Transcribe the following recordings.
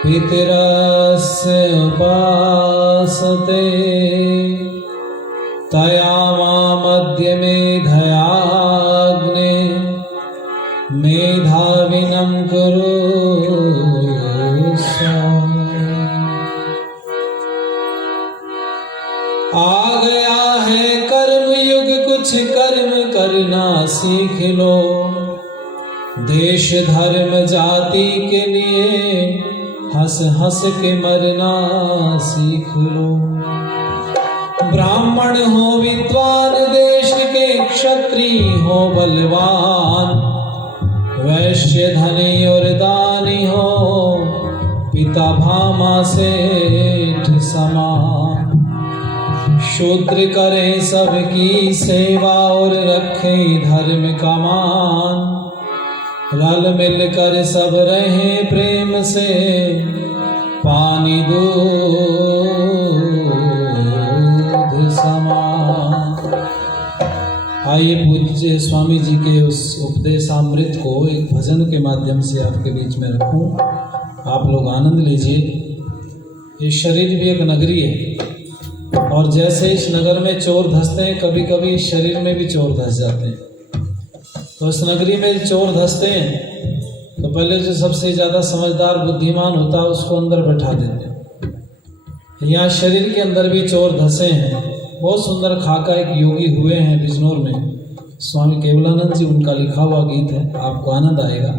पितरस्य उपासते तया मामद्य मेधयाग्ने मेधाविनं कुरु आ गया है कर्म युग, कुछ कर्म करना सीख लो। देश धर्म जाति के लिए हंस हंस के मरना सीख लो। ब्राह्मण हो विद्वान, देश के क्षत्रिय हो बलवान, वैश्य धनी और दानी हो पिता भामा सेठ समान। शूद्र करें सबकी सेवा और रखें धर्म का मान। रल मिलकर सब रहें प्रेम से, पानी दूध समान। आइए पूज्य स्वामी जी के उस उपदेशामृत को एक भजन के माध्यम से आपके बीच में रखूं। आप लोग आनंद लीजिए। ये शरीर भी एक नगरी है और जैसे इस नगर में चोर धंसते हैं, कभी कभी इस शरीर में भी चोर धंस जाते हैं। तो इस नगरी में चोर धंसते हैं तो पहले जो सबसे ज़्यादा समझदार बुद्धिमान होता है उसको अंदर बैठा देते हैं। यहाँ शरीर के अंदर भी चोर धंसे हैं। बहुत सुंदर खाका एक योगी हुए हैं बिजनौर में, स्वामी केवलानंद जी, उनका लिखा हुआ गीत है, आपको आनंद आएगा।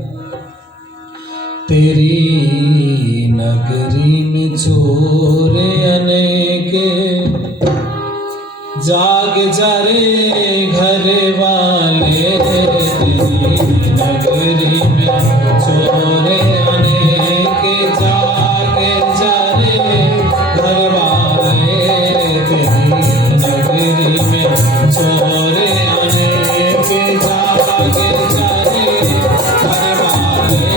तेरी नगरी में चोर अनेक, जाग जा रे घर वाले। तेरी नगरी में चोर अनेक, जाग जा रे घर वाले। तेरी नगरी में चोर अनेक, जाग जा रे घर वाले।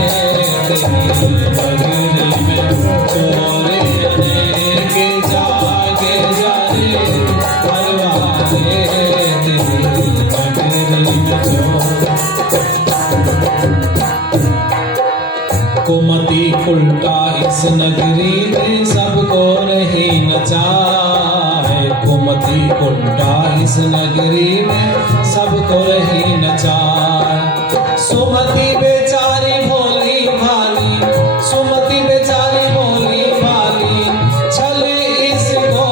तेरी नगरी में चोर अनेक, जाग जा रे घर वाले। तेरी नगरी में चोर। कुमति उल्टा इस नगरी में सबको नहीं नचाए। कुमति उल्टा इस नगरी में सबको नहीं नचाए। सुमति बेचारी भोली भाली, सुमति बेचारी भोली भाली, छल इसको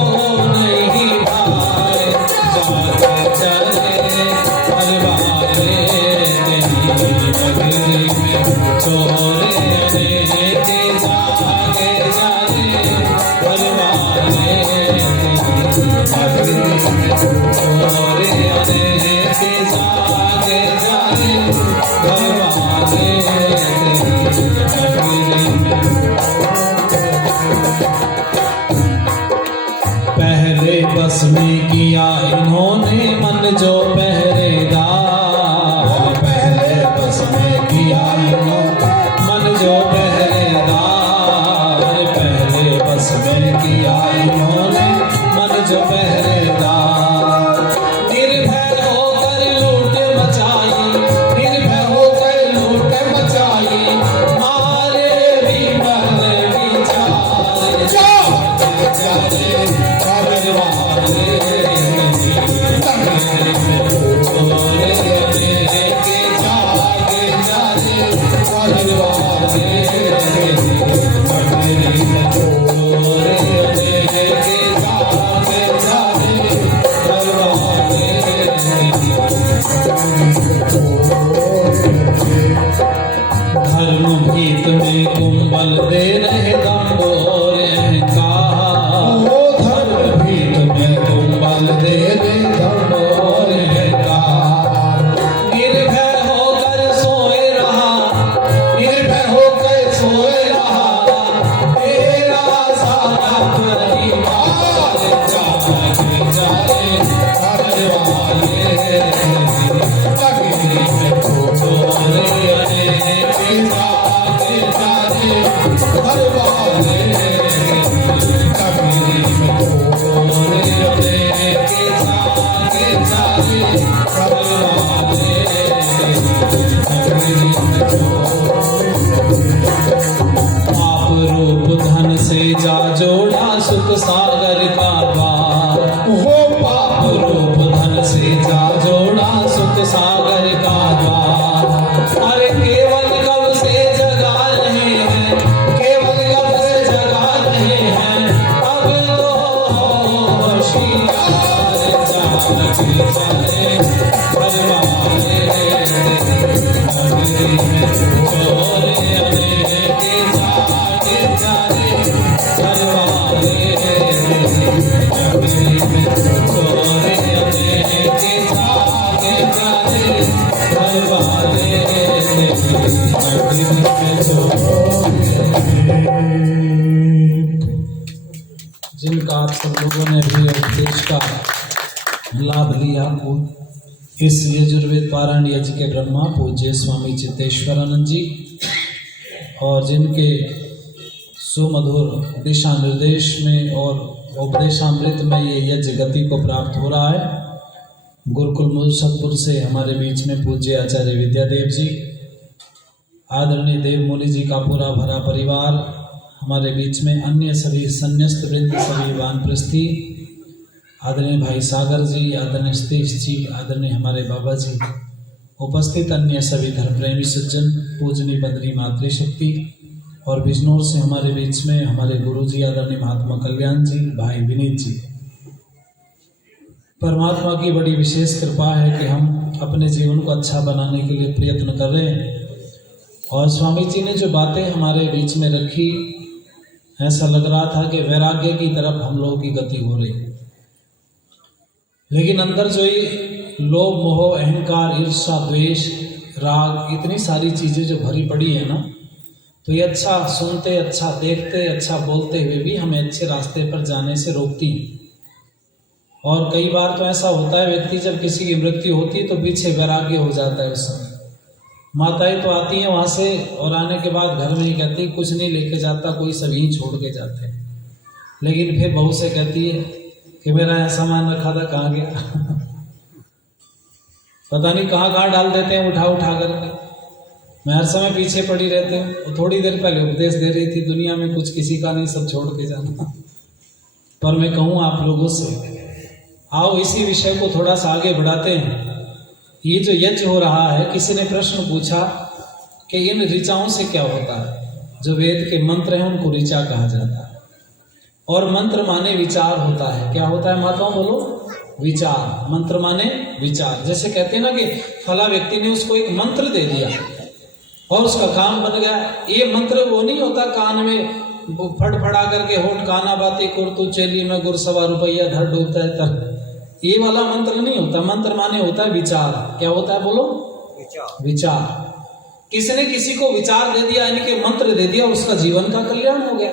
नहीं भाए। जागे चले परवारे। तेरी नगरी में चोर अनेक, जागे जागे परवारे। तेरी नगरी में चोर अनेक, जागे जागे परवारे। धर्म भीत में कुंभल दे रहे दम्भोर अहंकार, धर्म भीत में कुंभल दे रहे दम्भोर अहंकार। निर्भय होकर सोए रहा, निर्भय होकर सोए रहा, तेरा सारा परिवार जागे जाए घर वाले आप रूप धन से जा जोड़ा सुख सागर का द्वार, हो पाप रूप धन से जा जोड़ा सुख सागर का द्वार। अरे केवल कब से जगा रहे हैं, केवल कब से जगा रहे हैं, अब तो होशियार जागे जाए घर वाले जिनका आप सब लोगों ने भी उपदेश का लाभ लिया, इस यजुर्वेद पारायण यज्ञ के ब्रह्मा पूज्य स्वामी चित्तेश्वरानंद जी और जिनके सुमधुर दिशा निर्देश में और उपदेशामृत में ये यज्ञ गति को प्राप्त हो रहा है। गुरुकुल मूलसतपुर से हमारे बीच में पूज्य आचार्य विद्यादेव जी, आदरणीय देव मुनि जी का पूरा भरा परिवार, हमारे बीच में अन्य सभी संन्यस्त वृंद, सभी वानप्रस्थी, आदरणीय भाई सागर जी, आदरणीय सतीश जी, आदरणीय हमारे बाबा जी, उपस्थित अन्य सभी धर्म प्रेमी सज्जन, पूजनी बंदनी मातृशक्ति और बिजनौर से हमारे बीच में हमारे गुरु जी आदरणीय महात्मा कल्याण जी, भाई विनीत जी। परमात्मा की बड़ी विशेष कृपा है कि हम अपने जीवन को अच्छा बनाने के लिए प्रयत्न कर रहे हैं और स्वामी जी ने जो बातें हमारे बीच में रखी, ऐसा लग रहा था कि वैराग्य की तरफ हम लोगों की गति हो रही, लेकिन अंदर जो ये लोभ मोह अहंकार ईर्ष्या द्वेष राग इतनी सारी चीज़ें जो भरी पड़ी है ना, तो ये अच्छा सुनते, अच्छा देखते, अच्छा बोलते हुए भी हमें अच्छे रास्ते पर जाने से रोकती। और कई बार तो ऐसा होता है, व्यक्ति जब किसी की मृत्यु होती है तो पीछे वैराग्य हो जाता है उस समय। माताएं तो आती हैं वहाँ से और आने के बाद घर में ही कहती कुछ नहीं लेके जाता, कोई सभी छोड़ के जाते हैं, लेकिन फिर बहू से कहती है कि मेरा यहाँ सामान रखा था कहाँ गया पता नहीं कहाँ डाल देते हैं उठा उठा करके। मैं हर समय पीछे पड़ी रहती हूँ। थोड़ी देर पहले उपदेश दे रही थी, दुनिया में कुछ किसी का नहीं, सब छोड़ के जाना। पर मैं कहूँ आप लोगों से, आओ इसी विषय को थोड़ा सा आगे बढ़ाते हैं। ये जो यज्ञ हो रहा है, किसी ने प्रश्न पूछा कि इन ऋचाओं से क्या होता है। जो वेद के मंत्र हैं उनको ऋचा कहा जाता है, और मंत्र माने विचार होता है। क्या होता है माताओं बोलो? विचार। मंत्र माने विचार। जैसे कहते हैं ना कि फला व्यक्ति ने उसको एक मंत्र दे दिया और उसका काम बन गया। ये मंत्र वो नहीं होता कान में फड़फड़ा करके होठ काना बाती कुर्तु चेली में गुर 1.25 रुपया धर डूबता है तब, ये वाला मंत्र नहीं होता। मंत्र माने होता है विचार। क्या होता है बोलो? विचार। किसी ने किसी को विचार दे दिया, यानी कि मंत्र दे दिया, उसका जीवन का कल्याण हो गया।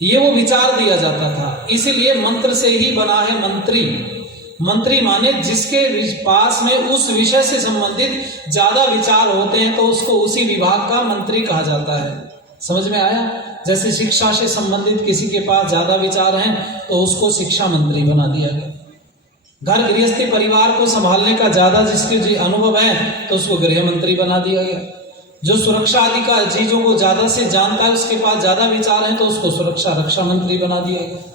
ये वो विचार दिया जाता था, इसीलिए मंत्र से ही बना है मंत्री। मंत्री माने जिसके पास में उस विषय से संबंधित ज्यादा विचार होते हैं तो उसको उसी विभाग का मंत्री कहा जाता है। समझ में आया? जैसे शिक्षा से संबंधित किसी के पास ज्यादा विचार हैं तो उसको शिक्षा मंत्री बना दिया गया। घर गृहस्थी परिवार को संभालने का ज्यादा जिसके अनुभव है तो उसको गृह मंत्री बना दिया गया। जो सुरक्षा आदि का चीजों को ज्यादा से जानता है, उसके पास ज्यादा विचार है तो उसको सुरक्षा रक्षा मंत्री बना दिया गया।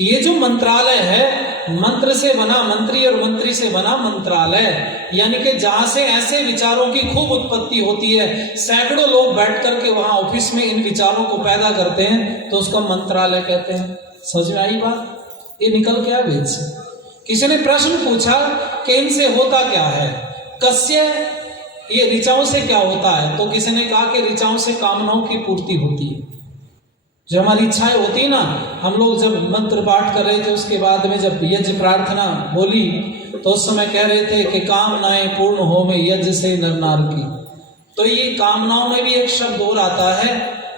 ये जो मंत्रालय है, मंत्र से बना मंत्री और मंत्री से बना मंत्रालय, यानी कि जहां से ऐसे विचारों की खूब उत्पत्ति होती है, सैकड़ों लोग बैठ करके वहां ऑफिस में इन विचारों को पैदा करते हैं, तो उसका मंत्रालय कहते हैं। समझ में आई बात? ये निकल गया वेद से। किसी ने प्रश्न पूछा कि इनसे होता क्या है, कस्य, ये ऋचाओं से क्या होता है? तो किसी ने कहा कि ऋचाओं से कामनाओं की पूर्ति होती है। जो हमारी इच्छाएं होती है ना, हम लोग जब मंत्र पाठ कर रहे थे, उसके बाद में जब यज्ञ प्रार्थना बोली तो उस समय कह रहे थे कि कामनाएं पूर्ण हो में यज्ञ से नर नार की। तो ये कामनाओं में भी एक शब्द और आता है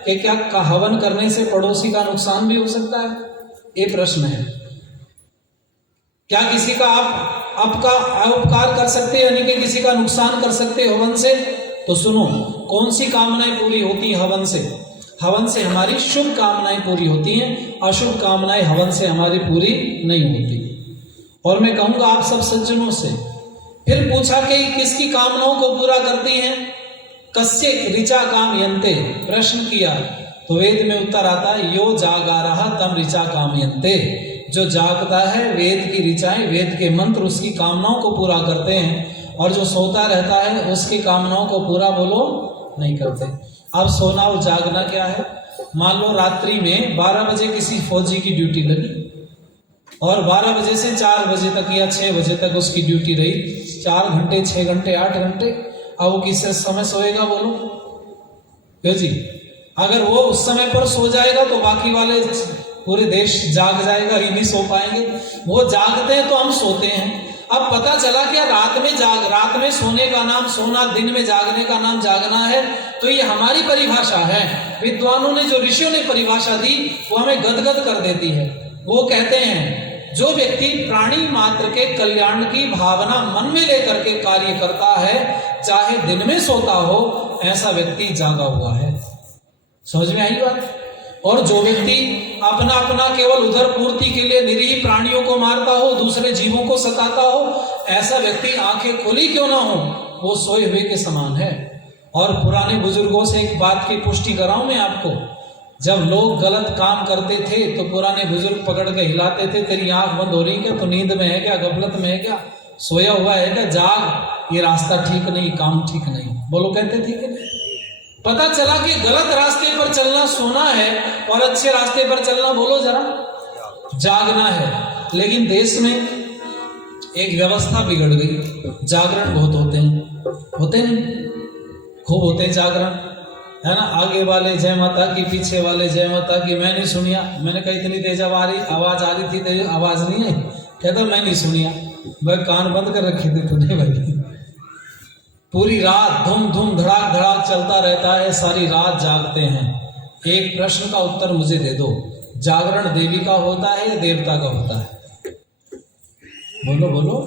कि क्या हवन करने से पड़ोसी का नुकसान भी हो सकता है? ये प्रश्न है। क्या किसी का आपका उपकार कर सकते, यानी कि किसी का नुकसान कर सकते हवन से? तो सुनो, कौन सी कामनाएं पूरी होती है हवन से? हवन से हमारी शुभ कामनाएं पूरी होती हैं, अशुभ कामनाएं हवन से हमारी पूरी नहीं होती। और मैं कहूंगा आप सब सज्जनों से, फिर पूछा कि किसकी कामनाओं को पूरा करती हैं? कस्य ऋचा कामयन्ते, प्रश्न किया तो वेद में उत्तर आता है, यो जागारः तम ऋचा कामयन्ते। जो जागता है, वेद की ऋचाएं, वेद के मंत्र उसकी कामनाओं को पूरा करते हैं, और जो सोता रहता है उसकी कामनाओं को पूरा बोलो नहीं करते। अब सोना और जागना क्या है? मान लो रात्रि में 12 बजे किसी फौजी की ड्यूटी लगी और 12 बजे से 4 बजे तक या 6 बजे तक उसकी ड्यूटी रही, 4 घंटे, 6 घंटे, 8 घंटे। अब वो किस समय सोएगा बोलो? क्यों जी? अगर वो उस समय पर सो जाएगा तो बाकी वाले पूरे देश जाग जाएगा, ही नहीं सो पाएंगे। वो जागते हैं तो हम सोते हैं। अब पता चला कि रात में सोने का नाम सोना, दिन में जागने का नाम जागना है। तो ये हमारी परिभाषा है, विद्वानों ने, जो ऋषियों ने परिभाषा दी वो हमें गदगद कर देती है। वो कहते हैं जो व्यक्ति प्राणी मात्र के कल्याण की भावना मन में लेकर के कार्य करता है, चाहे दिन में सोता हो, ऐसा व्यक्ति जागा हुआ है। समझ में आई बात? और जो व्यक्ति अपना केवल उधर पूर्ति के लिए निरीह प्राणियों को मारता हो, दूसरे जीवों को सताता हो, ऐसा व्यक्ति आंखें खुली क्यों ना हो, वो सोए हुए के समान है। और पुराने बुजुर्गों से एक बात की पुष्टि कराऊं मैं आपको, जब लोग गलत काम करते थे तो पुराने बुजुर्ग पकड़ के हिलाते थे, तेरी आंख बंद हो रही क्या, तो नींद में है क्या, गफलत में है क्या, सोया हुआ है क्या, जाग, ये रास्ता ठीक नहीं, काम ठीक नहीं, बोलो कहते थे कि नहीं? पता चला कि गलत रास्ते पर चलना सोना है और अच्छे रास्ते पर चलना बोलो जरा जागना है। लेकिन देश में एक व्यवस्था बिगड़ गई, जागरण बहुत होते नहीं, खूब होते हैं जागरण, है ना। आगे वाले जय माता की, पीछे वाले जय माता की। मैं नहीं सुनिया, मैंने कहा इतनी तेज आवाज आ रही थी, तेज आवाज नहीं आई। कहता मैं नहीं सुनिया, वह कान बंद कर रखे थे तुझे भाई। पूरी रात धूम धूम धड़ाक धड़ाक चलता रहता है, सारी रात जागते हैं। एक प्रश्न का उत्तर मुझे दे दो, जागरण देवी का होता है या देवता का होता है? बोलो बोलो,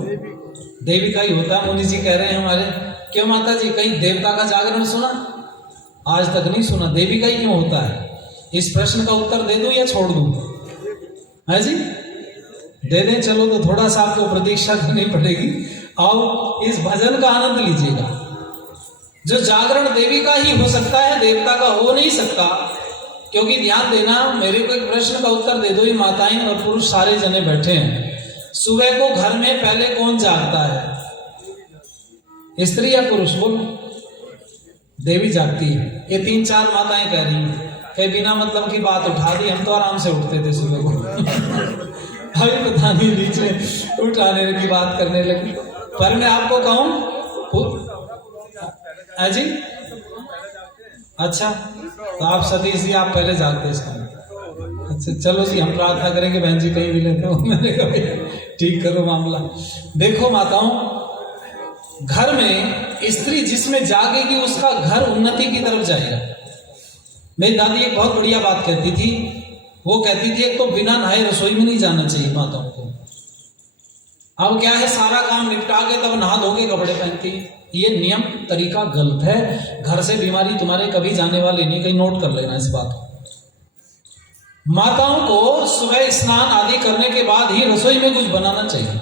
देवी का ही होता है। मुनि जी कह रहे हैं हमारे, क्यों माता जी, कहीं देवता का जागरण सुना? आज तक नहीं सुना। देवी का ही क्यों होता है? इस प्रश्न का उत्तर दे दूं या छोड़ दूं? है जी, दे दें। चलो तो थोड़ा सा आपको प्रतीक्षा करनी पड़ेगी। आओ इस भजन का आनंद लीजिएगा। जो जागरण देवी का ही हो सकता है, देवता का हो नहीं सकता। क्योंकि ध्यान देना, मेरे को एक प्रश्न का उत्तर दे दो। ये माताएं और पुरुष सारे जने बैठे हैं, सुबह को घर में पहले कौन जागता है, स्त्री या पुरुष? बोलो। देवी जागती है। ये 3-4 माताएं कह रही हैं, कहीं बिना मतलब की बात उठा दी, हम तो आराम से उठते थे सुबह को। अभी पता नहीं बीच में उठाने की बात करने लगी। पर मैं आपको कहूं, जी अच्छा, तो आप सतीश जी आप पहले जागते इसका। अच्छा चलो जी, हम प्रार्थना करेंगे बहन जी कहीं मिले तो। मैंने कहा ठीक करो मामला। देखो माताओं, घर में स्त्री जिसमें जागेगी उसका घर उन्नति की तरफ जाएगा। मेरी दादी एक बहुत बढ़िया बात कहती थी। वो कहती थी एक तो बिना नहाए रसोई में नहीं जाना चाहिए माताओं को। अब क्या है, सारा काम निपटा के तब नहा धोके कपड़े पहनती है। ये नियम तरीका गलत है। घर से बीमारी तुम्हारे कभी जाने वाली नहीं, कहीं नोट कर लेना इस बात को। माताओं को सुबह स्नान आदि करने के बाद ही रसोई में कुछ बनाना चाहिए,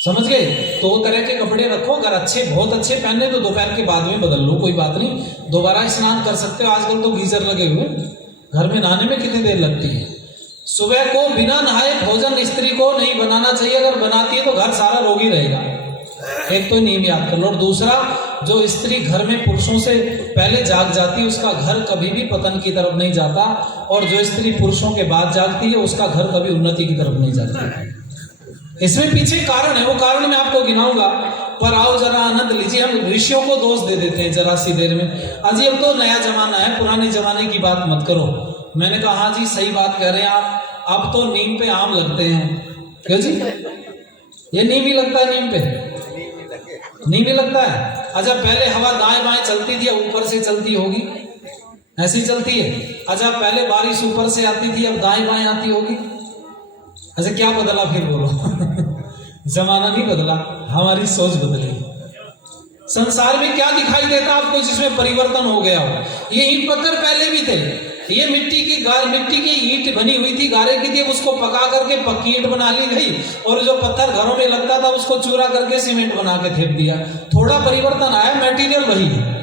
समझ गए? 2 तरह के कपड़े रखो, अगर अच्छे बहुत अच्छे पहने तो दोपहर के बाद में बदल लो, कोई बात नहीं, दोबारा स्नान कर सकते हो। आजकल तो गीजर लगे हुए, घर में नहाने में कितनी देर लगती है। सुबह को बिना नहाए भोजन स्त्री को नहीं बनाना चाहिए। अगर बनाती है तो घर सारा रोगी रहेगा। एक तो नींद याद कर लो, और दूसरा जो स्त्री घर में पुरुषों से पहले जाग जाती है उसका घर कभी भी पतन की तरफ नहीं जाता, और जो स्त्री पुरुषों के बाद जागती है उसका घर कभी उन्नति की तरफ नहीं जाता। इसमें पीछे कारण है, वो कारण मैं आपको गिनाऊंगा, पर आओ जरा आनंद लीजिए। हम ऋषियों को दोष दे देते हैं जरा सी देर में, अजी अब तो नया जमाना है, पुराने जमाने की बात मत करो। मैंने कहा हाँ जी सही बात कह रहे हैं आप, अब तो नीम पे आम लगते हैं। क्यों जी? ये नीम ही लगता है, नीम पे नीम ही लगता है। अच्छा पहले हवा दाएं बाएं चलती थी, अब ऊपर से चलती होगी, ऐसी चलती है। अच्छा पहले बारिश ऊपर से आती थी, अब दाएं बाएं आती होगी। अच्छा क्या बदला फिर बोलो? जमाना नहीं बदला, हमारी सोच बदली। संसार में क्या दिखाई देता आपको जिसमें परिवर्तन हो गया हो? ये ईंट पत्थर पहले भी थे, ये मिट्टी की ईंट बनी हुई थी, गारे की थी, उसको पका करके पक्की ईंट बना ली गई, और जो पत्थर घरों में लगता था उसको चूरा करके सीमेंट बना के थेप दिया। थोड़ा परिवर्तन आया, मटेरियल वही है।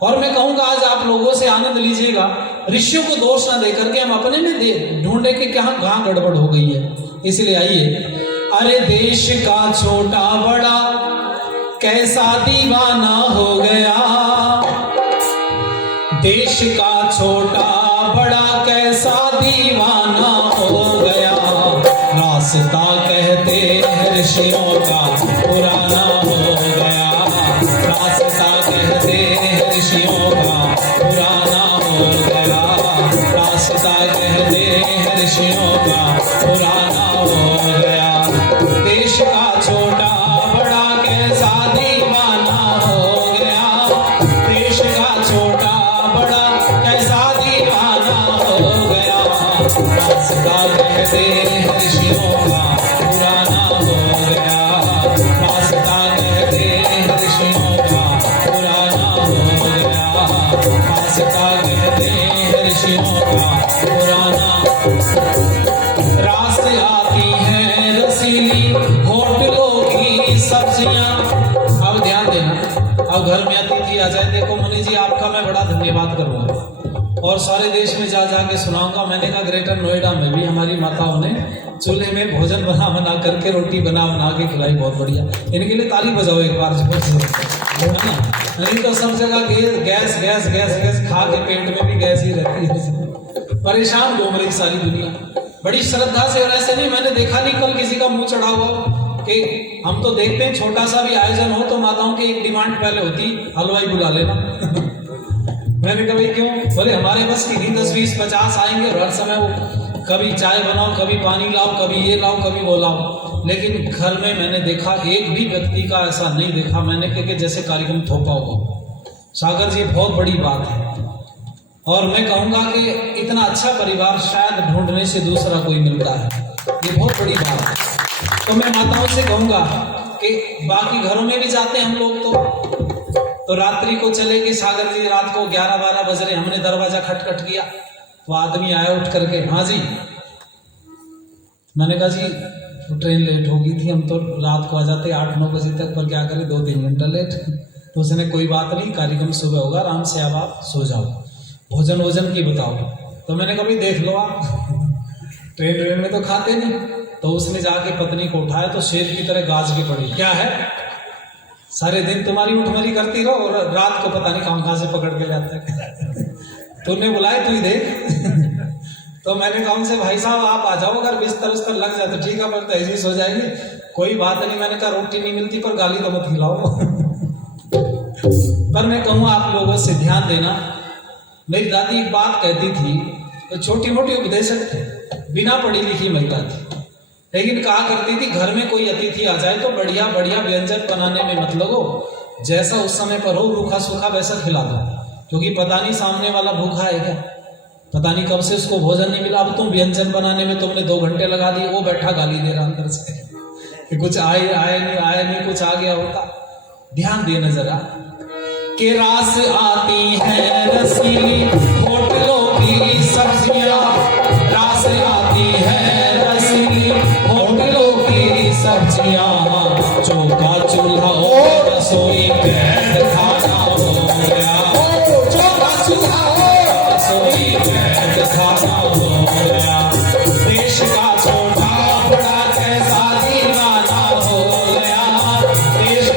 और मैं कहूंगा आज आप लोगों से आनंद लीजिएगा, ऋषियों को दोष ना दे करके हम अपने में ढूंढे कि कहाँ गड़बड़ हो गई है। इसलिए आइए, अरे देश का छोटा बड़ा कैसा दीवाना हो गया, देश का छोटा बड़ा कैसा दीवाना हो गया, रास्ता कहते हैं ऋषियों का पुराना हो गया, रास्ता कहते हैं ऋषियों का पुराना हो गया, रास्ता कहते हैं ऋषियों का पुराना हो गया, देश का छोटा बड़ा कैसा दीवाना हो गया, देश का छोटा बड़ा कैसा दीवाना हो गया, रास्ता कहते हैं ऋषियों का पुराना हो गया, रास्ता कहते हैं ऋषियों का पुराना हो गया, रास्ता कहते हैं ऋषियों का पुराना। रास आती हैं रसीली होटलों की सब्जियां। अब ध्यान देना, अब घर में अतिथि आ जाए, देखो मुनि जी आपका मैं बड़ा धन्यवाद करूंगा और सारे देश में जा जाके सुनाऊंगा। मैंने कहा ग्रेटर नोएडा में भी हमारी माताओं ने चूल्हे में भोजन बना करके रोटी बना के खिलाई, बहुत बढ़िया। इनके लिए ताली बजाओ एक बार, है ना? नहीं तो सब जगह गैस गैस गैस गैस खा के पेट में भी गैस ही रहती है, परेशान घूम रही सारी दुनिया बड़ी श्रद्धा से। और ऐसे नहीं, मैंने देखा नहीं कल किसी का मुंह चढ़ा हुआ कि हम तो देखते हैं छोटा सा भी आयोजन हो तो माताओं की एक डिमांड पहले होती, हलवाई बुला लेना। मैंने कहा भाई क्यों? बोले हमारे बस की नहीं, 10 20 50 आएंगे और हर समय वो कभी चाय बनाओ, कभी पानी लाओ, कभी ये लाओ, कभी वो लाओ। लेकिन घर में मैंने देखा एक भी व्यक्ति का ऐसा नहीं देखा मैंने कि जैसे कार्यक्रम थोपा हुआ। सागर जी बहुत बड़ी बात है, और मैं कहूंगा कि इतना अच्छा परिवार शायद ढूंढने से दूसरा कोई मिलता है, ये बहुत बड़ी बात है। तो मैं माताओं से कहूंगा कि बाकी घरों में भी जाते हैं हम लोग, तो रात्रि को चले गए सागर जी, रात को 11-12 बज रहे, हमने दरवाजा खटखट किया तो आदमी आया उठ करके, हाँ जी। मैंने कहा जी ट्रेन लेट हो गई थी, हम तो रात को आ जाते 8-9 बजे तक, पर क्या करें 2-3 घंटा लेट। तो उसने कोई बात नहीं, कार्यक्रम सुबह होगा, आराम से अब आप सो जाओ, भोजन की बताओ। तो मैंने कहा भाई देख लो आप, ट्रेन में तो खाते नहीं। तो उसने जाके पत्नी को उठाया तो शेर की तरह गाज के पड़ी, क्या है सारे दिन तुम्हारी उठमरी करती रहो और रात को पता नहीं कहाँ से पकड़ के लाते हैं। तूने बुलाया तू ही देख। तो मैंने कहा उनसे भाई साहब आप आ जाओ, अगर बिस्तर उस्तर लग जाए तो ठीक है, पर तहजीज हो जाएगी, कोई बात नहीं। मैंने कहा रोटी नहीं मिलती पर गाली तो मत खिलाओ। पर मैं कहूँ आप लोगों से ध्यान देना, मेरी दादी एक बात कहती थी, तो छोटी मोटी उपदेशक थे, बिना पढ़ी लिखी महिला थी, लेकिन कहा करती थी घर में कोई अतिथि आ जाए तो बढ़िया बढ़िया व्यंजन बनाने में मत लगो, जैसा उस समय पर हो रूखा सूखा वैसा खिला दो, क्योंकि पता नहीं सामने वाला भूखा है क्या, पता नहीं कब से उसको भोजन नहीं मिला। अब तुम व्यंजन बनाने में तुमने 2 घंटे लगा दिए, वो बैठा गाली दे रहा अंदर से कि कुछ आया नहीं, कुछ आ गया होता। ध्यान देना जरा कि रास आती है रसीली होटलों की सब्जियां, रास आती है रसीली होटलों की सब्जियां, चौका चूल्हा और रसोई बैठ खाना हो गया, चौका चूल्हा और रसोई बैठ खाना हो गया, देश का छोटा बड़ा कैसा दीवाना हो गया, देश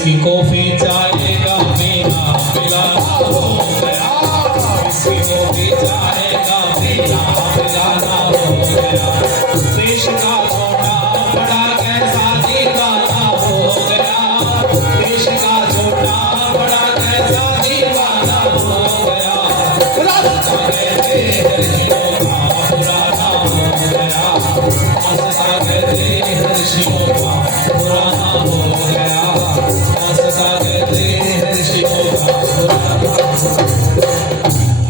इसकी कॉफी चाय का पीना पिलाना हो गया, इसकी कॉफी चाय का पीना पिलाना हो गया। देश का छोटा बड़ा कैसा दीवाना हो गया, देश का छोटा बड़ा कैसा दीवाना हो गया। रास्ता कहते हर्षियों का पुराना हो गया, रास्ता कहते हर्षियों का पुराना हो गया, रास्ता कहते हर्षियों का पुराना।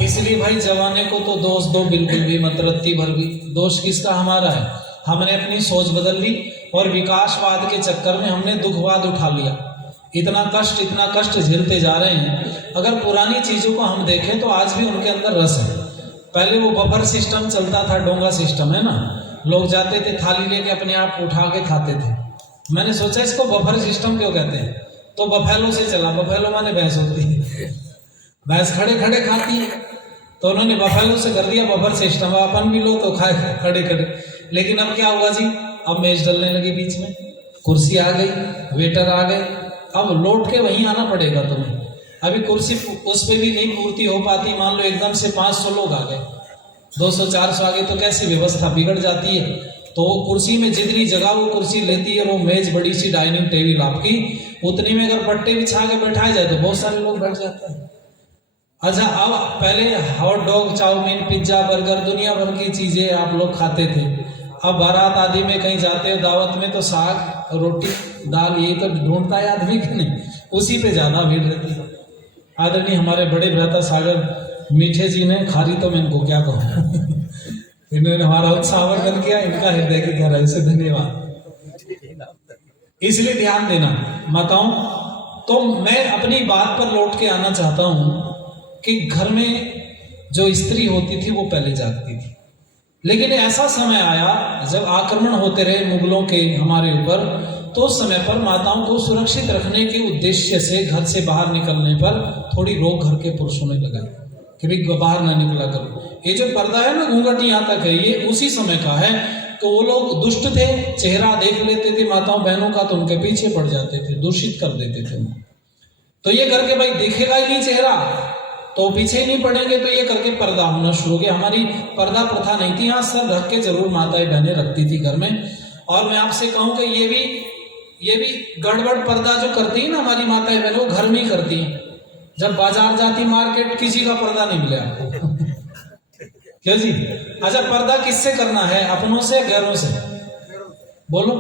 इसलिए भाई जवाने को तो दोष दो बिल्कुल भी मत, रत्ती भर भी। दोष किसका? हमारा है। हमने अपनी सोच बदल ली और विकासवाद के चक्कर में हमने दुखवाद उठा लिया। इतना कष्ट झेलते जा रहे हैं। अगर पुरानी चीजों को हम देखें तो आज भी उनके अंदर रस है। पहले वो बफर सिस्टम चलता था, डोंगा सिस्टम है ना, लोग जाते थे थाली लेके अपने आप उठा के खाते थे। मैंने सोचा इसको बफर सिस्टम क्यों कहते हैं, तो बफेलो से चला। बफेलो माने भैंस होती है, भैंस खड़े खड़े खाती है, तो उन्होंने बफेलो से कर दिया बफर सिस्टम। अपन भी लो तो खाए खड़े खड़े। लेकिन अब क्या हुआ जी, अब मेज डलने लगी, बीच में कुर्सी आ गई, वेटर आ गए, अब लौट के वहीं आना पड़ेगा तुम्हें। अभी कुर्सी उस पर भी नहीं पूर्ति हो पाती। मान लो एकदम से 500 लोग आ गए, 200-400 आ गए, तो कैसी व्यवस्था बिगड़ जाती है। तो वो कुर्सी में जितनी जगह वो कुर्सी लेती है, वो मेज बड़ी सी डाइनिंग टेबल आपकी, उतनी में अगर पट्टे बिछा के बैठाए जाए तो बहुत सारे लोग बैठ जाते हैं। अच्छा, अब पहले hot dog, chow mein, pizza, burger, दुनिया भर की चीजें आप लोग खाते थे। अब बारात आदि में कहीं जाते हो दावत में, तो साग रोटी दाल यही तो ढूंढता है आदमी कि नहीं, उसी पे ज्यादा भीड़ रहती है। आदरणीय हमारे बड़े भ्राता सागर मीठे जी ने, खारी तो मैं इनको क्या कहूँ इन्होंने हमारा उत्साहवर्धन किया, इनका हृदय की गहराई से धन्यवाद। इसलिए ध्यान देना माताओं। तो मैं अपनी बात पर लौट के आना चाहता हूं कि घर में जो स्त्री होती थी वो पहले जागती थी, लेकिन ऐसा समय आया जब आक्रमण होते रहे मुगलों के हमारे ऊपर, तो उस समय पर माताओं को सुरक्षित रखने के उद्देश्य से घर से बाहर निकलने पर थोड़ी रोक घर के पुरुषों ने लगाई कि भाई बाहर ना निकला करो। ये जो पर्दा है ना, घूंघट यहाँ तक है, ये उसी समय का है। तो वो लोग दुष्ट थे, चेहरा देख लेते थे माताओं बहनों का तो उनके पीछे पड़ जाते थे, दूषित कर देते थे। तो ये करके भाई दिखेगा ही नहीं चेहरा तो पीछे ही नहीं पड़ेंगे, तो ये करके पर्दा होना शुरू हो गया। हमारी पर्दा प्रथा नहीं थी, यहाँ सर रख के जरूर माताएं बहनें रखती थी घर में। और मैं आपसे कहूं कि ये भी गड़बड़ पर्दा जो करती है ना हमारी माताएं बहनें, वो घर में ही करती हैं। जब बाजार जाती मार्केट, किसी का पर्दा नहीं मिले आपको क्यों जी? अच्छा, पर्दा किससे करना है, अपनों से गैरों से? बोलो।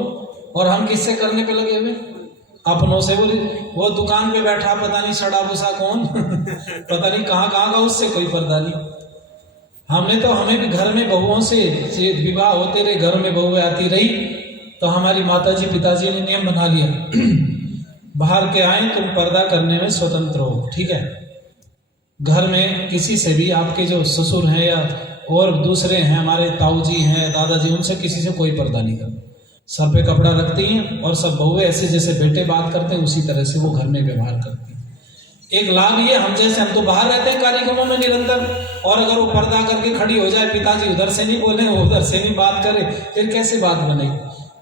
और हम किससे करने पे लगे हुए? अपनों से। वो दुकान पे बैठा पता नहीं सड़ा भूसा कौन पता नहीं कहाँ का, उससे कोई पर्दा नहीं। हमने तो, हमें भी घर में बहुओं से विवाह होते रहे, घर में बहुएं आती रही, तो हमारी माताजी पिताजी ने नियम बना लिया बाहर के आए तुम पर्दा करने में स्वतंत्र हो, ठीक है। घर में किसी से भी, आपके जो ससुर हैं या और दूसरे हैं, हमारे ताऊ जी हैं, दादाजी, उनसे किसी से कोई पर्दा नहीं करना। सर पे कपड़ा रखती हैं और सब बहुएं ऐसे जैसे बेटे बात करते हैं उसी तरह से वो घर में व्यवहार करती हैं। एक लाभ ये, हम जैसे, हम तो बाहर रहते हैं कार्यक्रमों में निरंतर, और अगर वो पर्दा करके खड़ी हो जाए, पिताजी उधर से नहीं बोले, वो उधर से नहीं बात करे, फिर कैसे बात बनेगी?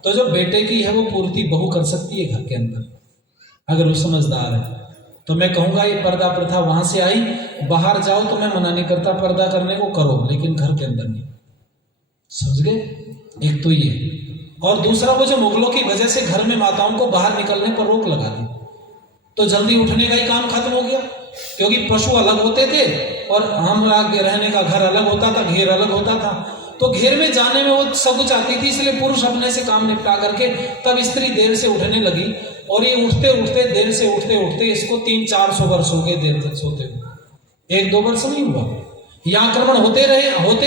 तो जो बेटे की है वो पूर्ति बहू कर सकती है घर के अंदर, अगर वो समझदार है। तो मैं कहूंगा ये पर्दा प्रथा वहां से आई। बाहर जाओ तो मैं मना नहीं करता, पर्दा करने को करो, लेकिन घर के अंदर नहीं। समझ गए? एक तो ये, और दूसरा वो जो मुगलों की वजह से घर में माताओं को बाहर निकलने पर रोक लगा दी, तो जल्दी उठने का ही काम खत्म हो गया। क्योंकि पशु अलग होते थे और हम रहने का घर अलग होता था, घेर अलग होता था, तो घेर में जाने में वो सब कुछ आती थी। इसलिए पुरुष अपने से काम निपटा करके, तब स्त्री देर से उठने लगी, और ये उठते उठते देर से उठते इसको 300-400 वर्ष हो गए देर तक सोते हुए। 1-2 वर्ष नहीं हुआ, ये आक्रमण होते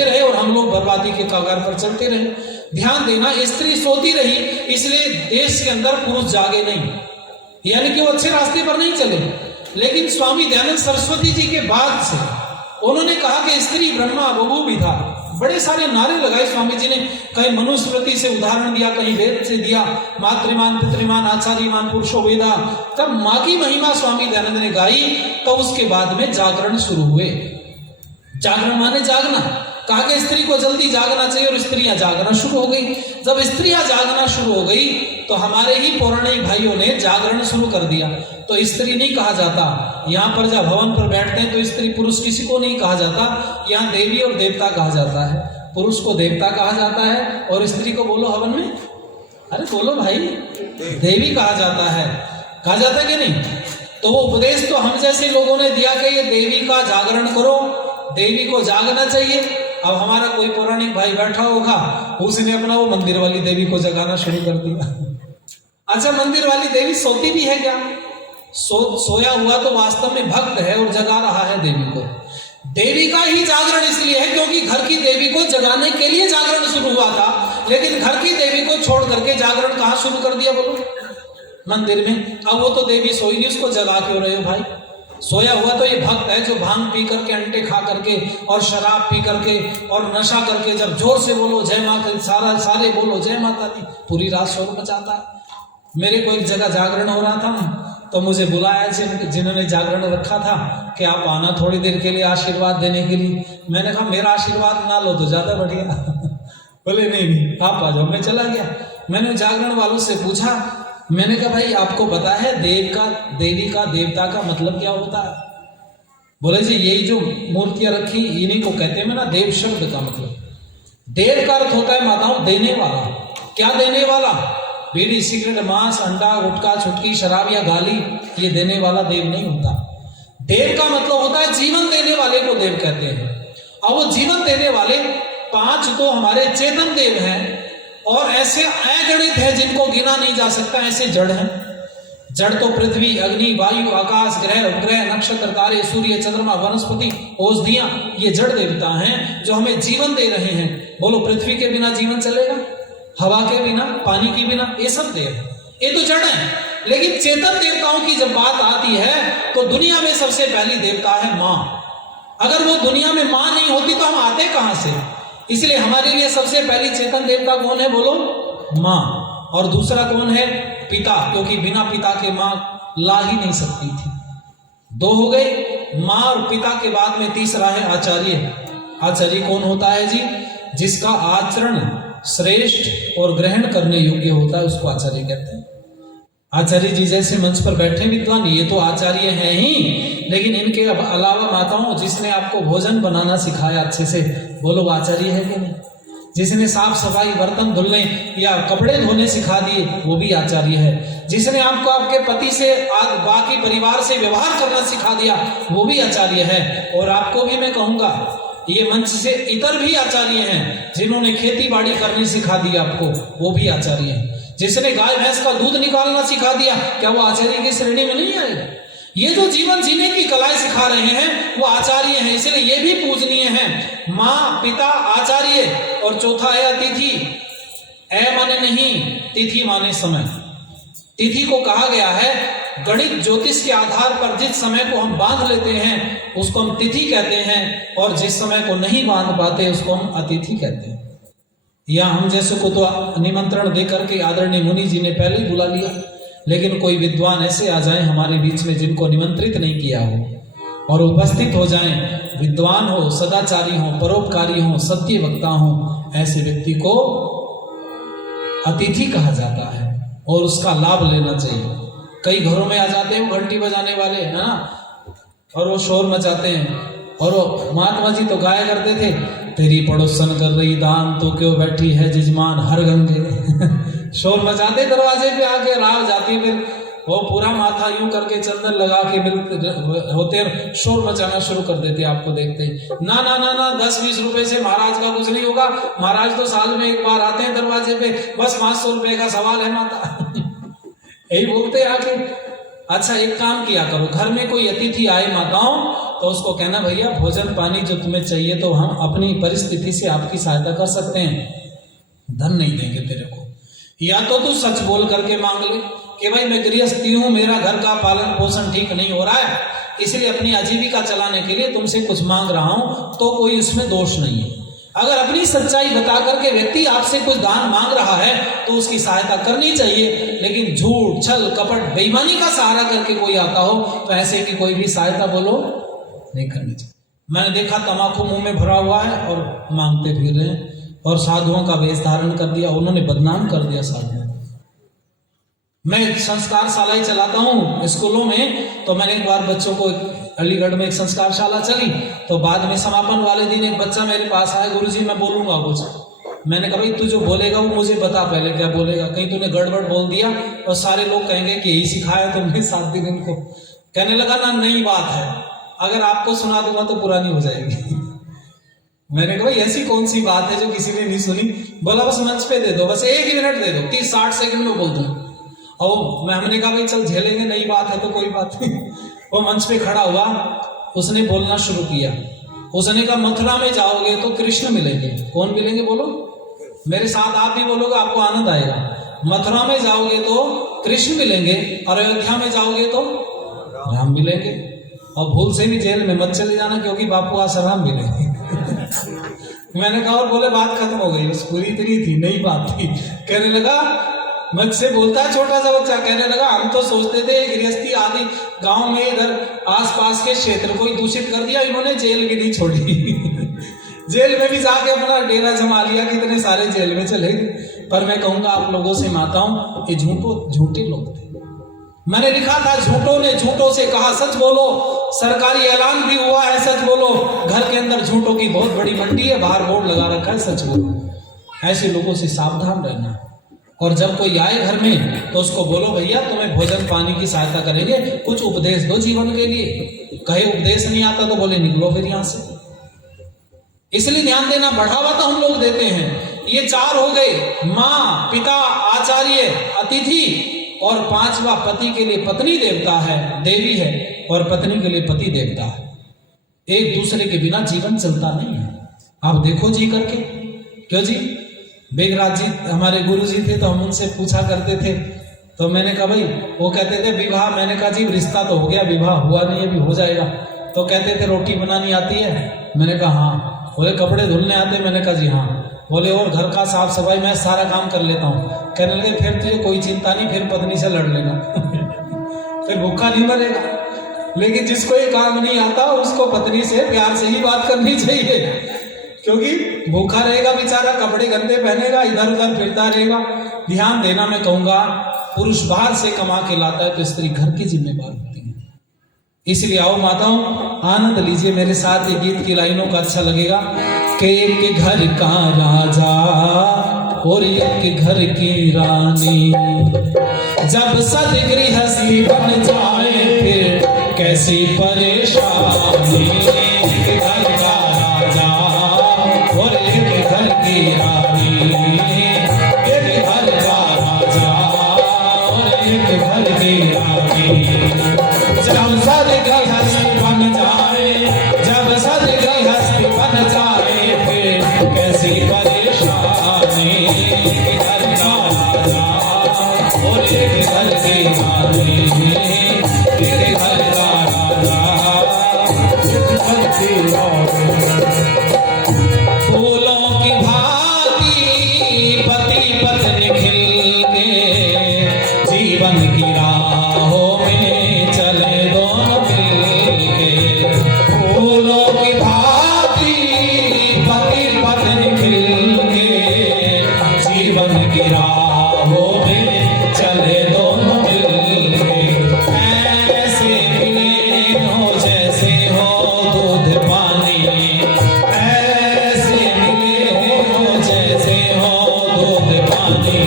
रहे और हम लोग बर्बादी के कगार पर चलते रहे। ध्यान देना, स्त्री सोती रही, इसलिए देश के अंदर पुरुष जागे नहीं, यानी कि वो अच्छे रास्ते पर नहीं चले। लेकिन स्वामी दयानंद सरस्वती जी के बाद से उन्होंने कहा कि स्त्री ब्रह्मा बभू विधा, बड़े सारे नारे लगाए स्वामी जी ने। कहीं मनुस्मृति से उदाहरण दिया, कहीं वेद से दिया, मातृमान पितृमान आचार्यमान पुरुषो वेदा। तब माँ की महिमा स्वामी दयानंद ने गाई, तो उसके बाद में जागरण शुरू हुए। जागरण माने जागना, कहा कि स्त्री को जल्दी जागना चाहिए और स्त्रियां जागना शुरू हो गई। जब स्त्रियां जागना शुरू हो गई तो हमारे ही पौराणिक भाइयों ने जागरण शुरू कर दिया। तो स्त्री नहीं कहा जाता, यहाँ पर जब भवन पर बैठते हैं तो स्त्री पुरुष किसी को नहीं कहा जाता, यहाँ देवी और देवता कहा जाता है। पुरुष को देवता कहा जाता है और स्त्री को बोलो हवन में, अरे बोलो भाई, देवी कहा जाता है। कहा जाता है कि नहीं? तो वो उपदेश तो हम जैसे लोगों ने दिया कि ये देवी का जागरण करो, देवी को जागना चाहिए। अब हमारा कोई पौराणिक भाई बैठा होगा, उसने अपना वो मंदिर वाली देवी को जगाना शुरू कर दिया। अच्छा, मंदिर वाली देवी सोती भी है क्या? सोया हुआ तो वास्तव में भक्त है और जगा रहा है देवी को। देवी का ही जागरण इसलिए है क्योंकि घर की देवी को जगाने के लिए जागरण शुरू हुआ था, लेकिन घर की देवी को छोड़ करके जागरण कहाँ शुरू कर दिया बोलो? मंदिर में। अब वो तो देवी सोई नहीं, उसको जगा क्यों रहे हो भाई? सोया हुआ तो ये भक्त है जो भांग पी करके, अंडे खा करके और शराब पी करके और नशा करके जब जोर से बोलो जय माता, सारे बोलो जय माता दी, पूरी रात शोर मचाता है। मेरे को एक जगह जागरण हो रहा था तो मुझे बुलाया जिन्होंने जागरण रखा था कि आप आना थोड़ी देर के लिए आशीर्वाद देने के लिए। मैंने कहा मेरा आशीर्वाद ना लो तो ज्यादा बढ़िया। बोले नहीं आप आ जाओ। मैं चला गया। मैंने जागरण वालों से पूछा, मैंने कहा भाई आपको पता है देवी का देवता का मतलब क्या होता है? बोले जी यही जो मूर्तियां रखी इन्हीं को कहते हैं ना देव शब्द का मतलब। देव का अर्थ होता है माताओं देने वाला। क्या देने वाला? बीड़ी सिगरेट मांस अंडा गुटखा छुटकी शराब या गाली, ये देने वाला देव नहीं होता। देव का मतलब होता है जीवन देने वाले को देव कहते हैं। और वो जीवन देने वाले 5 तो हमारे चेतन देव हैं और ऐसे अगणित है जिनको गिना नहीं जा सकता। ऐसे जड़ हैं। जड़ तो पृथ्वी अग्नि वायु आकाश ग्रह उपग्रह नक्षत्र तारे सूर्य चंद्रमा वनस्पति औषधियां, ये जड़ देवता हैं जो हमें जीवन दे रहे हैं। बोलो पृथ्वी के बिना जीवन चलेगा? हवा के बिना, पानी के बिना? ये सब देव, ये तो जड़ है। लेकिन चेतन देवताओं की जब बात आती है तो दुनिया में सबसे पहली देवता है माँ। अगर वो दुनिया में माँ नहीं होती तो हम आते कहां से? इसलिए हमारे लिए सबसे पहली चेतन देवता कौन है बोलो? माँ। और दूसरा कौन है? पिता, क्योंकि बिना पिता के माँ ला ही नहीं सकती थी। 2 हो गए, माँ और पिता के बाद में तीसरा है आचार्य। आचार्य कौन होता है जी? जिसका आचरण श्रेष्ठ और ग्रहण करने योग्य होता है, उसको आचार्य कहते हैं। आचार्य जी जैसे मंच पर बैठे विद्वान, ये तो आचार्य हैं ही, लेकिन इनके अलावा माताओं जिसने आपको भोजन बनाना सिखाया अच्छे से, बोलो आचार्य है कि नहीं? जिसने साफ सफाई बर्तन धुलने या कपड़े धोने सिखा दिए, वो भी आचार्य है। जिसने आपको आपके पति से बाकी परिवार से व्यवहार करना सिखा दिया, वो भी आचार्य है। और आपको भी मैं कहूंगा, ये मंच से इतर भी आचार्य हैं जिन्होंने खेती बाड़ी करनी सिखा दी आपको, वो भी आचार्य हैं। जिसने गाय भैंस का दूध निकालना सिखा दिया, क्या वो आचार्य की श्रेणी में नहीं आएगा? ये जो जीवन जीने की कलाएं सिखा रहे हैं वो आचार्य हैं, इसलिए ये भी पूजनीय हैं। माँ पिता आचार्य। और चौथा है अतिथि। ए माने नहीं, तिथि माने समय। तिथि को कहा गया है गणित ज्योतिष के आधार पर जिस समय को हम बांध लेते हैं उसको हम तिथि कहते हैं, और जिस समय को नहीं बांध पाते उसको हम अतिथि कहते हैं। या हम जैसे को तो निमंत्रण दे करके आदरणीय मुनि जी ने पहले ही बुला लिया, लेकिन कोई विद्वान ऐसे आ जाए हमारे बीच में जिनको निमंत्रित नहीं किया हो और उपस्थित हो जाएं, विद्वान हो, सदाचारी हो, परोपकारी हो, सत्य वक्ता हो, ऐसे व्यक्ति को अतिथि कहा जाता है और उसका लाभ लेना चाहिए। कई घरों में आ जाते हैं वो घंटी बजाने वाले, है ना, और वो शोर मचाते हैं। और वो महात्मा जी तो गाया करते थे, तेरी पड़ोसन कर रही दान तो क्यों बैठी है जजमान हर गंगे। शोर मचाते दरवाजे पे आके, राह जाती, फिर वो पूरा माथा यूं करके चंदन लगा के मिलते होते शोर मचाना शुरू कर देते। आपको देखते ही ना ना ना ना 10-20 रुपए से महाराज का कुछ नहीं होगा, महाराज तो साल में एक बार आते हैं दरवाजे पे, बस 500 रुपए का सवाल है माता। यही बोलते आके। अच्छा एक काम किया करो, घर में कोई अतिथि आए माताओं तो उसको कहना भैया भोजन पानी जो तुम्हें चाहिए तो हम अपनी परिस्थिति से आपकी सहायता कर सकते हैं, धन नहीं देंगे तेरे को। या तो तू सच बोल करके मांग ले कि भाई मैं गृहस्थी हूं, मेरा घर का पालन पोषण ठीक नहीं हो रहा है, इसलिए अपनी आजीविका चलाने के लिए तुमसे कुछ मांग रहा हूं, तो कोई उसमें दोष नहीं है। अगर अपनी सच्चाई बता करके व्यक्ति आपसे कुछ दान मांग रहा है तो उसकी सहायता करनी चाहिए, लेकिन झूठ छल कपट बेईमानी का सहारा करके कोई आता हो तो ऐसे की कोई भी सहायता बोलो नहीं करनी चाहिए। मैंने देखा तम्बाकू मुंह में भरा हुआ है और मांगते फिर रहे हैं, और साधुओं का वेश धारण कर दिया, उन्होंने बदनाम कर दिया साधुओं। मैं संस्कार शाला ही चलाता हूँ स्कूलों में, तो मैंने एक बार बच्चों को अलीगढ़ में एक संस्कार शाला चली, तो बाद में समापन वाले दिन एक बच्चा मेरे पास आया, गुरुजी मैं बोलूंगा कुछ। मैंने कहा भाई तू जो बोलेगा वो मुझे बता पहले क्या बोलेगा, कहीं तूने गड़बड़ बोल दिया और सारे लोग कहेंगे कि यही सिखाया तुमने 7 दिन इनको। कहने लगा ना नई बात है, अगर आपको सुना दूंगा तो पुरानी हो जाएगी। मैंने कहा भाई ऐसी कौन सी बात है जो किसी ने नहीं सुनी? बोला बस मंच पे दे दो, बस 1 मिनट दे दो, 30-60 सेकंड में बोल दूंगा। और हमने कहा भाई चल झेलेंगे, नई बात है तो कोई बात नहीं। वो मंच पे खड़ा हुआ, उसने बोलना शुरू किया। उसने कहा मथुरा में जाओगे तो कृष्ण मिलेंगे। कौन मिलेंगे बोलो, मेरे साथ आप भी बोलोगे आपको आनंद आएगा। मथुरा में जाओगे तो कृष्ण मिलेंगे, और अयोध्या में जाओगे तो राम मिलेंगे, और भूल से भी जेल में मत चले जाना क्योंकि बापू आसाराम मिलेंगे। मैंने कहा और बोले बात खत्म हो गई, बस पूरी इतनी थी, नई बात थी। कहने लगा मुझसे बोलता है छोटा सा बच्चा, कहने लगा हम तो सोचते थे गृहस्थी आदि गांव में इधर आसपास के क्षेत्र को ही दूषित कर दिया, इन्होंने जेल भी नहीं छोड़ी। जेल में भी जाके अपना डेरा जमा लिया, कितने सारे जेल में चले गए। पर मैं कहूंगा आप लोगों से माताओं, ये झूठे लोग थे। मैंने लिखा था झूठों ने झूठों से कहा सच बोलो, सरकारी ऐलान भी हुआ है सच बोलो। घर के अंदर झूठों की बहुत बड़ी मंडी है, बाहर बोर्ड लगा रखा है सच बोलो। ऐसे लोगों से सावधान रहना। और जब कोई आए घर में तो उसको बोलो भैया तुम्हें भोजन पानी की सहायता करेंगे, कुछ उपदेश दो जीवन के लिए। कहे उपदेश नहीं आता तो बोले निकलो फिर यहां से। इसलिए ध्यान देना, बढ़ावा तो हम लोग देते हैं। ये 4 हो गए, माँ, पिता, आचार्य, अतिथि, और 5वां पति के लिए पत्नी देवता है, देवी है, और पत्नी के लिए पति देवता है। एक दूसरे के बिना जीवन चलता नहीं है। आप देखो जी करके। क्यों जी? बेगराज जी हमारे गुरु जी थे, तो हम उनसे पूछा करते थे, तो मैंने कहा भाई, वो कहते थे विवाह, मैंने कहा जी रिश्ता तो हो गया, विवाह हुआ नहीं, अभी हो जाएगा। तो कहते थे रोटी बनानी आती है? मैंने कहा हाँ। बोले कपड़े धुलने आते? मैंने कहा जी हाँ। बोले और घर का साफ सफाई मैं सारा काम कर लेता हूँ। कहने लगे फिर तुझे कोई चिंता नहीं, फिर पत्नी से लड़ लेना। फिर भूखा नहीं मरेगा। लेकिन जिसको ये काम नहीं आता उसको पत्नी से प्यार से ही बात करनी चाहिए, क्योंकि भूखा रहेगा बेचारा, कपड़े गंदे पहनेगा, इधर उधर फिरता रहेगा। ध्यान देना, मैं कहूंगा पुरुष बाहर से कमा के लाता है तो स्त्री घर की जिम्मेदार होती है। इसलिए आओ माताओं, आनंद लीजिए मेरे साथ। ये गीत की लाइनों का अच्छा लगेगा कि एक घर का राजा और एक घर की रानी, जब सदगृहस्थी बन जाए फिर कैसी परेशानी। एक घर का राजा और एक घर की रानी, एक घर का राजा और एक घर की रानी, जब सदगृहस्थी बन जाए, जब सदगृहस्थी बन जाए फिर कैसी परेशानी। एक घर का राजा और एक घर की रानी, एक घर का राजा एक घर की रानी। फूलों की भांति पति पत्नी खिल के जीवन की राहों में चले दोनों मिलके। फूलों की भांति पति पत्नी खिल के जीवन की राहों में चले दोनों मिलके। ऐसे मिले हो जैसे हो दूध पानी, ऐसे मिले हो जैसे हो दूध पानी,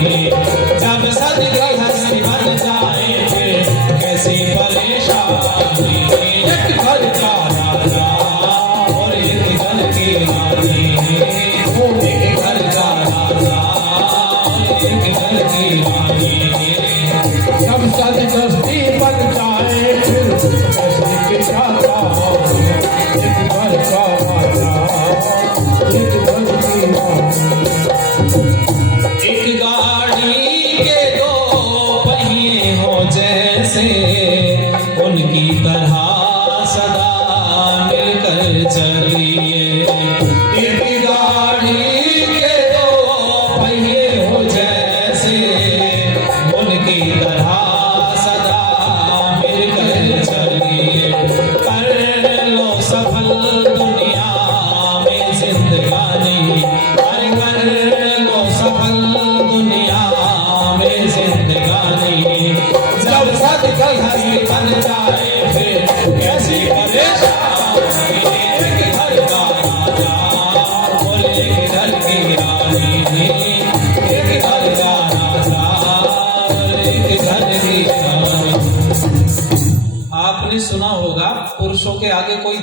जब सदगृहस्थी बन जाए फिर कैसी परेशानी। एक घर का राजा और एक घर की रानी, एक घर का राजा एक घर की रानी, जब सदगृहस्थी बन जाए फिर कैसी चाहता हो। एक घर का राजा एक घर की रानी। एक गाड़ी के 2 पहिए हो जैसे, उनकी तरह सदा मिलकर चलिए। एक गाड़ी के 2 पहिए हो जैसे, उनकी तरह सदा मिलकर चलिए। कर लो सफल दुनिया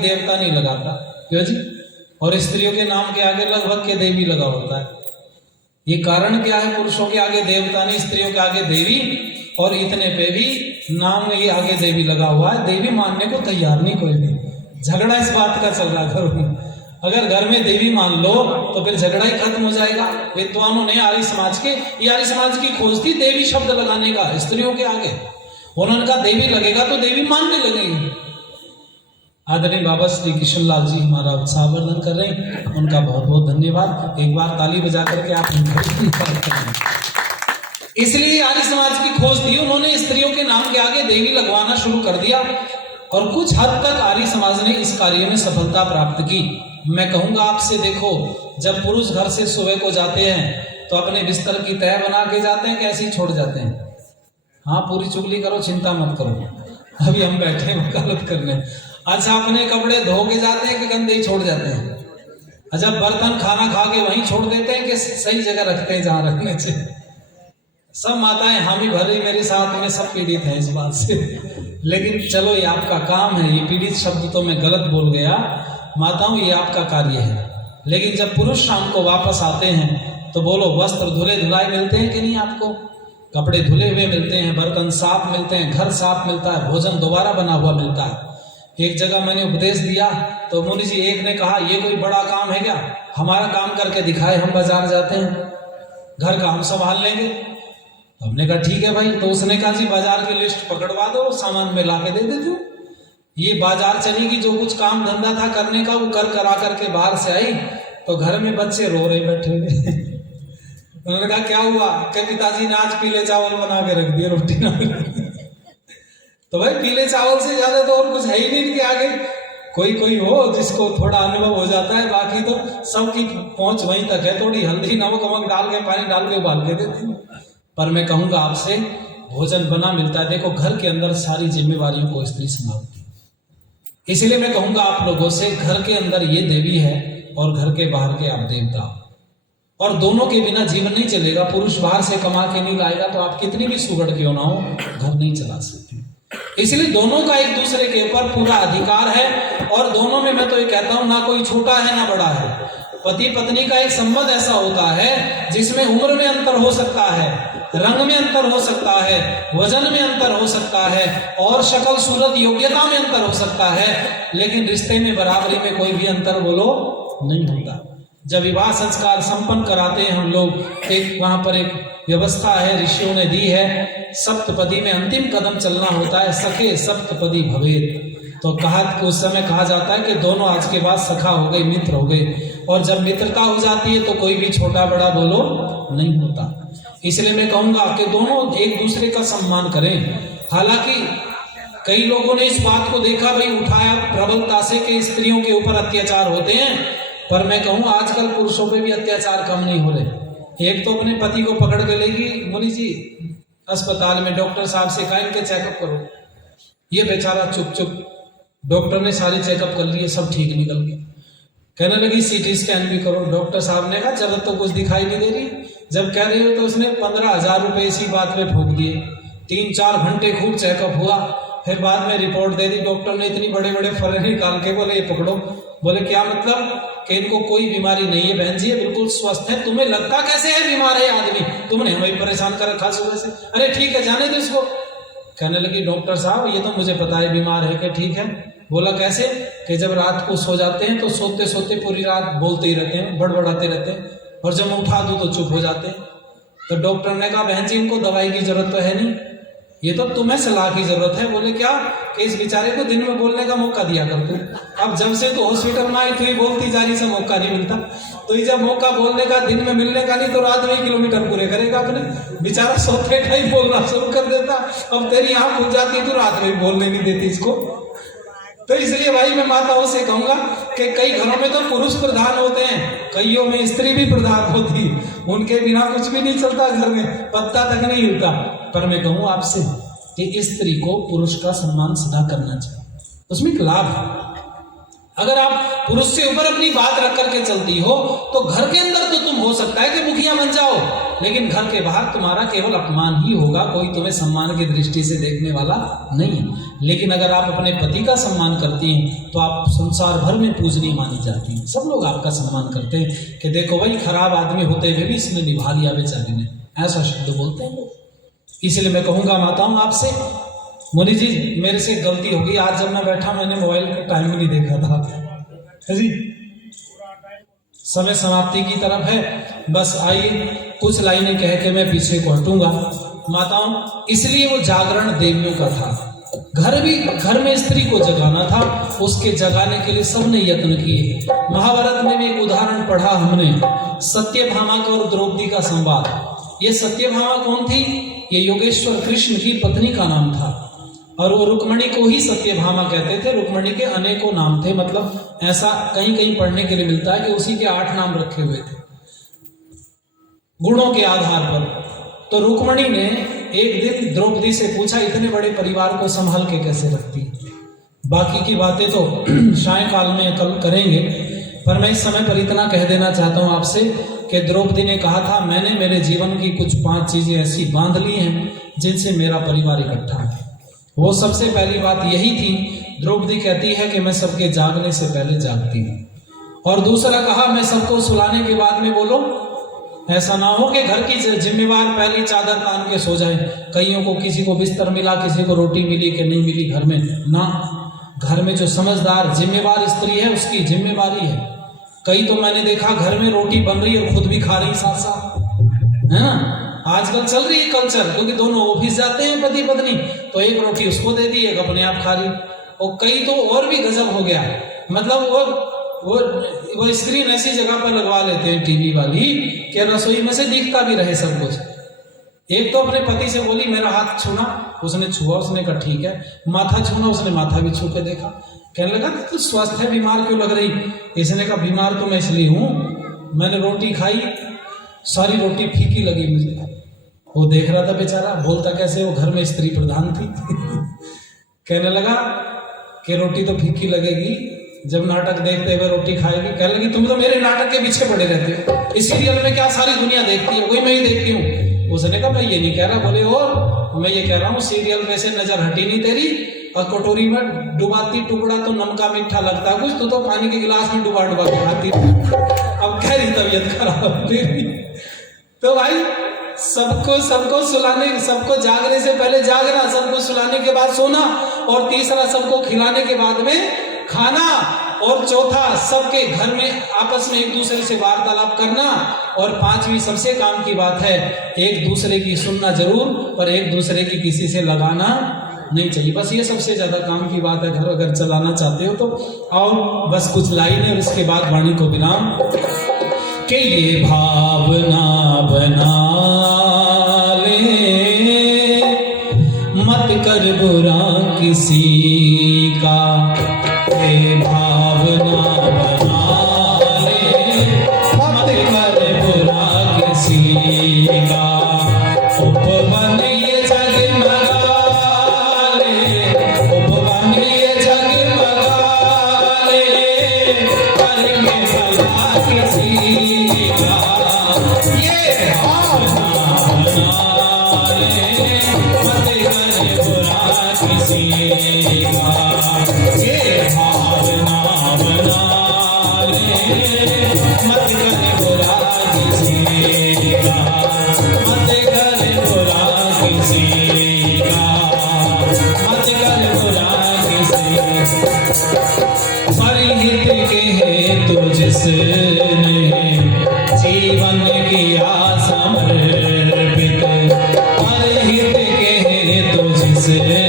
देवता नहीं लगाता, क्यों जी? और स्त्रियों के नाम के आगे लगभग के देवी लगा होता है। ये कारण क्या है? पुरुषों के आगे देवता नहीं, स्त्रियों के आगे देवी, और इतने पे भी नाम में ये आगे देवी लगा हुआ है। देवी मानने को तैयार नहीं कोई भी। झगड़ा इस बात का चल रहा घरों में। अगर घर में देवी मान लो तो फिर झगड़ा ही खत्म हो जाएगा। विद्वानों ने आर्य समाज की खोज थी देवी शब्द लगाने का स्त्रियों के आगे। उन्होंने कहा देवी लगेगा तो देवी मानने लगेगी। आदरणीय बाबा श्री किशनलाल जी हमारा उत्साहवर्धन कर रहे हैं, उनका बहुत बहुत धन्यवाद। एक बार ताली बजा करके आप उनका इसलिए आर्य समाज की खोज थी, उन्होंने स्त्रियों के नाम के आगे देवी लगवाना शुरू कर दिया और कुछ हद तक आर्य समाज ने इस कार्य में सफलता प्राप्त की। मैं कहूंगा आपसे, देखो जब पुरुष घर से सुबह को जाते हैं तो अपने बिस्तर की तह बना के जाते हैं कि ऐसे ही छोड़ जाते हैं? हाँ, पूरी चुगली करो, चिंता मत करो, अभी हम बैठे हैं वकालत करने। अच्छा, अपने कपड़े धो के जाते हैं कि गंदे ही छोड़ जाते हैं? अच्छा, बर्तन खाना खा के वहीं छोड़ देते हैं कि सही जगह रखते हैं जहां रखने से? सब माताएं हामी भरी मेरे साथ में सब पीड़ित हैं इस बात से। लेकिन चलो, ये आपका काम है। ये पीड़ित शब्द तो मैं गलत बोल गया, माताओं ये आपका कार्य है। लेकिन जब पुरुष शाम को वापस आते हैं तो बोलो, वस्त्र धुले धुलाए मिलते हैं कि नहीं आपको? कपड़े धुले हुए मिलते हैं, बर्तन साफ मिलते हैं, घर साफ मिलता है, भोजन दोबारा बना हुआ मिलता है। एक जगह मैंने उपदेश दिया तो मुनि जी एक ने कहा, ये कोई बड़ा काम है क्या? हमारा काम करके दिखाए, हम बाजार जाते हैं, घर का हम संभाल लेंगे। हमने कहा ठीक है भाई। तो उसने कहा जी बाजार की लिस्ट पकड़वा दो, सामान में ला के दे देते हो। ये बाजार चली की जो कुछ काम धंधा था करने का वो कर करा करके बाहर से आई तो घर में बच्चे रो रहे बैठे हुए। उन्होंने कहा क्या हुआ? कि पिताजी ने आज पीले चावल बना के रख दिए, रोटी ना तो भाई पीले चावल से ज्यादा तो और कुछ है ही नहीं इनके आगे। कोई हो जिसको थोड़ा अनुभव हो जाता है, बाकी तो सबकी पहुंच वहीं तक है। थोड़ी हल्दी नमक वमक डाल के पानी डाल के उबाल के देते हैं। पर मैं कहूंगा आपसे, भोजन बना मिलता है। देखो घर के अंदर सारी जिम्मेवारियों को स्त्री संभालती है। इसलिए मैं कहूंगा आप लोगों से, घर के अंदर ये देवी है और घर के बाहर के आप देवता, और दोनों के बिना जीवन नहीं चलेगा। पुरुष बाहर से कमा के नहीं लाएगा तो आप कितनी भी सुगड़ क्यों ना हो, घर नहीं चला सकते। इसलिए दोनों का एक दूसरे के ऊपर पूरा अधिकार है। और दोनों में मैं तो ये कहता हूं, ना कोई छोटा है ना बड़ा है। पति पत्नी का एक संबंध ऐसा होता है जिसमें उम्र में अंतर हो सकता है, रंग में अंतर हो सकता है, वजन में अंतर हो सकता है, और शक्ल सूरत योग्यता में अंतर हो सकता है, लेकिन रिश्ते में बराबरी में कोई भी अंतर बोलो नहीं होता। जब विवाह संस्कार संपन्न कराते हैं हम लोग, एक वहां पर एक व्यवस्था है ऋषियों ने दी है, सप्तपदी में अंतिम कदम चलना होता है। सखे सप्तपदी भवेत। तो उस समय कहा जाता है कि दोनों आज के बाद सखा हो गए, मित्र हो गए। और जब मित्रता हो जाती है तो कोई भी छोटा बड़ा बोलो नहीं होता। इसलिए मैं कहूंगा कि दोनों एक दूसरे का सम्मान करें। हालांकि कई लोगों ने इस बात को देखा, भाई उठाया प्रबलता से कि स्त्रियों के ऊपर अत्याचार होते हैं, पर मैं कहूँ आजकल पुरुषों पे भी अत्याचार कम नहीं हो रहे। एक तो अपने पति को पकड़ के लेगी, मुनि जी अस्पताल में डॉक्टर साहब से कहा इनके चेकअप करो। ये बेचारा चुप डॉक्टर ने सारे चेकअप कर लिए, सब ठीक निकल गए। कहने लगी सीटी स्कैन भी करो। डॉक्टर साहब ने कहा जरूरत तो कुछ दिखाई नहीं दे रही। जब कह रही हो तो उसने 15,000 रुपए इसी बात में फूंक दिए। 3-4 घंटे खूब चेकअप हुआ, फिर बाद में रिपोर्ट दे दी। डॉक्टर ने इतनी बड़े बड़े फल निकाल के बोले ये पकड़ो। बोले क्या मतलब? कि इनको कोई बीमारी नहीं है बहन जी, ये बिल्कुल स्वस्थ है। तुम्हें लगता कैसे है बीमार है आदमी? तुमने हमें परेशान कर रखा सुबह से। अरे ठीक है, जाने दो इसको। कहने लगी डॉक्टर साहब ये तो मुझे पता है बीमार है। कि ठीक है। बोला कैसे? कि जब रात को सो जाते हैं तो सोते सोते पूरी रात बोलते ही रहते हैं, बड़बड़ाते रहते हैं, और जब मैं उठा दूं तो चुप हो जाते हैं। तो डॉक्टर ने कहा बहन जी इनको दवाई की जरूरत तो है नहीं, ये तो तुम्हें सलाह की जरूरत है। बोले क्या? कि इस बेचारे को दिन में बोलने का मौका दिया कर तू। अब जब से तो हॉस्पिटल में आई तो ये बोलती जा रही से मौका नहीं मिलता, तो ये जब मौका बोलने का दिन में मिलने का नहीं तो रात में किलोमीटर पूरे करेगा अपने। बेचारा सोते का ही बोलना शुरू कर देता। अब तेरी आंख खुल जाती है तो रात में बोलने नहीं देती इसको। तो इसलिए भाई मैं माताओं से कहूंगा कि कई घरों में तो पुरुष प्रधान होते हैं, कईयों में स्त्री भी प्रधान होती, उनके बिना कुछ भी नहीं चलता, घर में पत्ता तक नहीं हिलता। पर मैं कहूं आपसे कि स्त्री को पुरुष का सम्मान सदा करना चाहिए, उसमें एक लाभ है। अगर आप पुरुष से ऊपर अपनी बात रख करके चलती हो तो घर के अंदर तो तुम हो सकता है कि मुखिया बन जाओ, लेकिन घर के बाहर तुम्हारा केवल अपमान ही होगा, कोई तुम्हें सम्मान की दृष्टि से देखने वाला नहीं है। लेकिन अगर आप अपने पति का सम्मान करती हैं तो आप संसार भर में पूजनीय मानी जाती हैं। सब लोग आपका सम्मान करते हैं कि देखो भाई, खराब आदमी होते हुए भी इसने निभा लिया बेचारी ने, ऐसा शब्द बोलते हैं लोग। इसलिए मैं कहूंगा माताओं आपसे, मोदी जी मेरे से गलती होगी, आज जब मैं बैठा मैंने मोबाइल का टाइम ही नहीं देखा था जी, समय समाप्ति की तरफ है। बस आइए कुछ लाइनें कह के मैं पीछे को हटूंगा। माताओं, इसलिए वो जागरण देवियों का था। घर में स्त्री को जगाना था, उसके जगाने के लिए सबने यत्न किए। महाभारत में भी एक उदाहरण पढ़ा हमने, सत्यभामा का और द्रौपदी का संवाद। ये सत्यभामा कौन थी? ये योगेश्वर कृष्ण की पत्नी का नाम था, और वो रुक्मणी को ही सत्यभामा कहते थे। रुक्मणी के अनेकों नाम थे, मतलब ऐसा कहीं कहीं पढ़ने के लिए मिलता है कि उसी के 8 नाम रखे हुए थे गुणों के आधार पर। तो रुक्मणी ने एक दिन द्रौपदी से पूछा, इतने बड़े परिवार को संभाल के कैसे रखती? बाकी की बातें तो सायंकाल में कल करेंगे, पर मैं इस समय पर इतना कह देना चाहता हूं आपसे कि द्रौपदी ने कहा था, मैंने मेरे जीवन की कुछ 5 चीजें ऐसी बांध ली हैं जिनसे मेरा परिवार इकट्ठा है। वो सबसे पहली बात यही थी, द्रौपदी कहती है कि मैं सबके जागने से पहले जागती हूँ। और दूसरा कहा, मैं सबको सुलाने के बाद में बोलो, ऐसा ना हो कि घर की जिम्मेवार पहली चादर तान के सो जाए। कईयों को, किसी को बिस्तर मिला, किसी को रोटी मिली कि नहीं मिली घर में ना, घर में जो समझदार जिम्मेवार स्त्री है उसकी जिम्मेवारी है। कई तो मैंने देखा घर में रोटी बन रही और खुद भी खा रही साथ साथ, है ना। आजकल चल रही है कल्चर, क्योंकि दोनों ऑफिस जाते हैं पति पत्नी, तो एक रोटी उसको दे दी, एक अपने आप खा रही। और कई तो और भी गजब हो गया, मतलब वो स्क्रीन ऐसी जगह पर लगवा लेते हैं टीवी वाली कि रसोई में से दिखता भी रहे सब कुछ। एक तो अपने पति से बोली मेरा हाथ छूना, उसने छुआ, उसने कहा ठीक है। माथा छूना, उसने माथा भी छू के देखा। कहने लगा तो स्वस्थ है, बीमार क्यों लग रही? इसने कहा बीमार तो मैं इसलिए हूं, मैंने रोटी खाई, सारी रोटी फीकी लगी मुझे। वो देख रहा था बेचारा, बोलता कैसे, वो घर में स्त्री प्रधान थी। कहने लगा कि रोटी तो फीकी लगेगी, जब नाटक देखते हुए रोटी खाएगी। कहने लगी तुम तो मेरे नाटक के पीछे पड़े रहते हो, इस सीरियल में क्या सारी दुनिया देखती है, वही मैं ही देखती हूँ। उसने कहा मैं ये नहीं कह रहा। बोले और मैं ये कह रहा हूँ, सीरियल में से नजर हटी नहीं तेरी, और कटोरी में डुबाती टुकड़ा तो नमका मीठा लगता है कुछ, तो पानी के गिलास में डुबा डुबा के खाती। अब कह रही तबीयत खराब तेरी। तो भाई सबको सुलाने, सबको जागने से पहले जागना, सबको सुलाने के बाद सोना, और तीसरा सबको खिलाने के बाद में खाना, और चौथा सबके घर में आपस में एक दूसरे से वार्तालाप करना, और 5वीं सबसे काम की बात है, एक दूसरे की सुनना जरूर, पर एक दूसरे की किसी से लगाना नहीं चाहिए। बस ये सबसे ज्यादा काम की बात है घर अगर चलाना चाहते हो तो। और बस कुछ लाइनें और इसके बाद वाणी को विराम। कि ये भावना बना ले, मत कर बुरा किसी का, ये भावना बना ले, मत कर बुरा किसी का। उपवन ये जगमगा ले, उपवन ये जगमगा ले, करेंगे भला किसी का, ये भावना बना ले, मत कर बुरा किसी का, ये भावना बना ले, मत कर बुरा किसी का, मत कर बुरा किसी का, मत कर बुरा किसी का। परिहित के हेतु जिसने जीवन किया समर्पित, परिहित के हेतु जिसने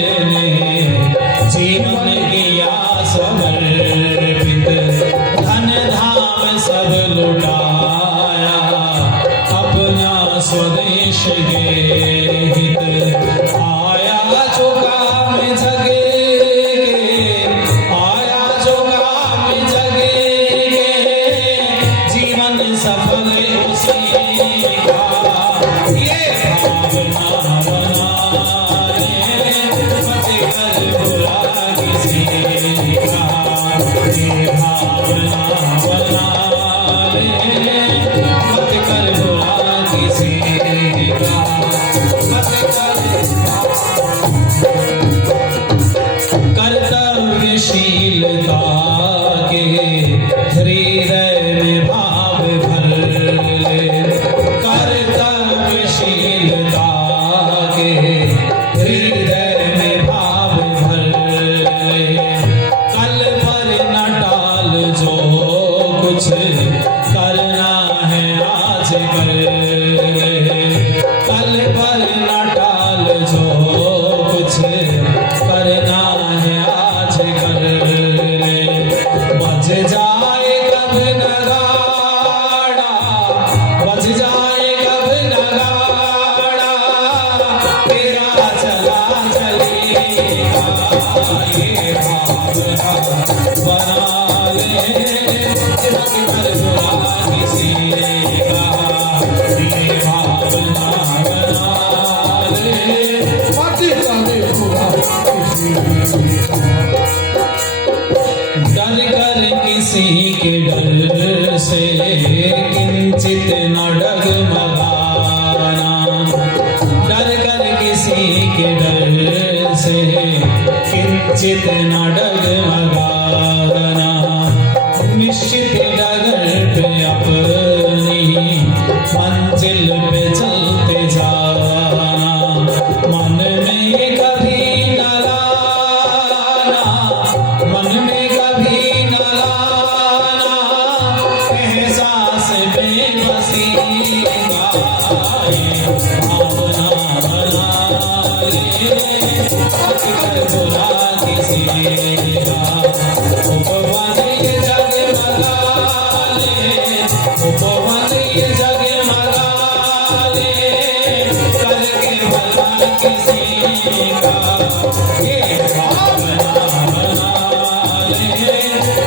जीवन किया समर्पित, धन धाम सब लुटाया, अपना स्वदेश गेहित, आया जो काम जगे, आया जो काम जगे, कुछ करना है आज कर ले, कल पर न टाल जो कुछ करना है आज कर ले। बज जाए कब नगाड़ा, बज जाए कब नगाड़ा, तेरा चला चलेगा ये भावना बना ले, रख कर बुला किसी का ये भावना बना ले, डर कर किसी के डर से किंचित न डगमगाना, डर कर किसी के डर से किंचित न डगमगाना, निश्चित डगर पे अपनी मंजिल पे चलते जाना, मन में कभी न लाना, मन में कभी न लाना एहसास बेबसी का ये भावना बना ले, अक्सर बुला किसी का उपवन ये जगमगा ले, उपवन ये जगमगा ले, करके भला किसी का ये भावना बना ले,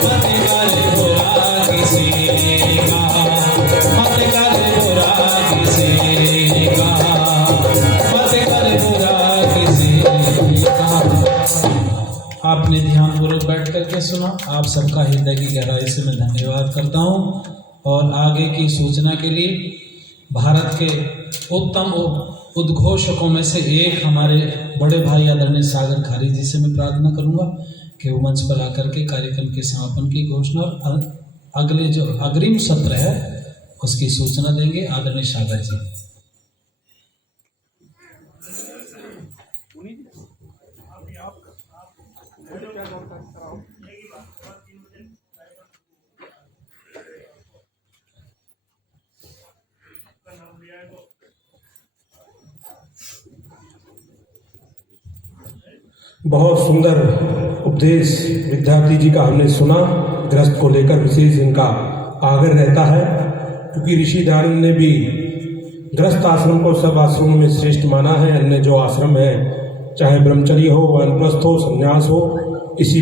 मत कर बुरा किसी का, मत कर बुरा किसी का, मत कर बुरा किसी का। आपने ध्यानपूर्वक बैठ करके सुना। आप सबका हृदय की गहराई से मैं धन्यवाद करता हूँ। और आगे की सूचना के लिए भारत के उत्तम उद्घोषकों में से एक हमारे बड़े भाई आदरणीय सागर खारी जी से मैं प्रार्थना करूंगा कि वो मंच पर आकर के कार्यक्रम के समापन की घोषणा और अगले जो अग्रिम सत्र है उसकी सूचना देंगे। आदरणीय सागर जी। बहुत सुंदर उपदेश विद्यार्थी जी का हमने सुना। गृहस्थ को लेकर विशेष इनका आग्रह रहता है, क्योंकि ऋषि दयानंद ने भी गृहस्थ आश्रम को सब आश्रमों में श्रेष्ठ माना है। अन्य जो आश्रम है, चाहे ब्रह्मचर्य हो, वानप्रस्थ हो, संन्यास हो, इसी